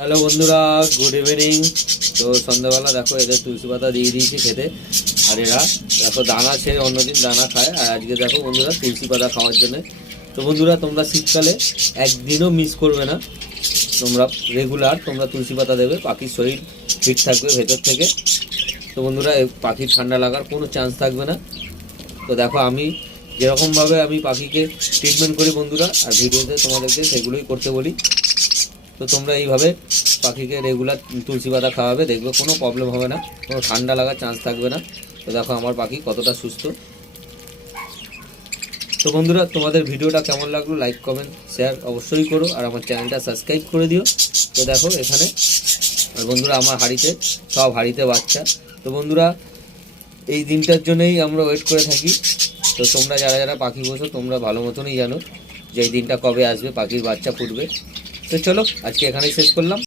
Hello বন্ধুরা, good evening. তো সন্ধ্যাবেলা দেখো এদের তুলসী পাতা দিয়ে দিয়েছি খেতে। আর এরা দেখো দানা ছেড়ে অন্যদিন দানা খায়, আর আজকে দেখো বন্ধুরা তুলসী পাতা খাওয়ার জন্য। তো বন্ধুরা তোমরা শীতকালে একদিনও মিস করবে না, তোমরা রেগুলার তোমরা তুলসী পাতা দেবে, পাখির শরীর ফিট থাকবে ভেতর থেকে। তো বন্ধুরা পাখির ঠান্ডা লাগার কোনো চান্স থাকবে না। তো দেখো আমি যেরকমভাবে আমি পাখিকে ট্রিটমেন্ট করি বন্ধুরা, আর ভিডিওতে তোমাদেরকে সেগুলোই করতে বলি। তো তোমরা এইভাবে পাখিকে রেগুলার তুলসী পাতা খাওয়াবে, দেখবে কোনো প্রবলেম হবে না, কোনো ঠান্ডা লাগার চান্স থাকবে না। তো দেখো আমার পাখি কতটা সুস্থ। তো বন্ধুরা তোমাদের ভিডিওটা কেমন লাগলো লাইক কমেন্ট শেয়ার অবশ্যই করো, আর আমার চ্যানেলটা সাবস্ক্রাইব করে দিও। তো দেখো এখানে, আর বন্ধুরা আমার হাঁড়িতে সব হাঁড়িতে বাচ্চা। তো বন্ধুরা এই দিনটার জন্যই আমরা ওয়েট করে থাকি। তো তোমরা যারা যারা পাখি পোষো তোমরা ভালো মতনই জানো যে এই দিনটা কবে আসবে, পাখির বাচ্চা ফুটবে। তো চলো আজকে এখানেই শেষ করলাম।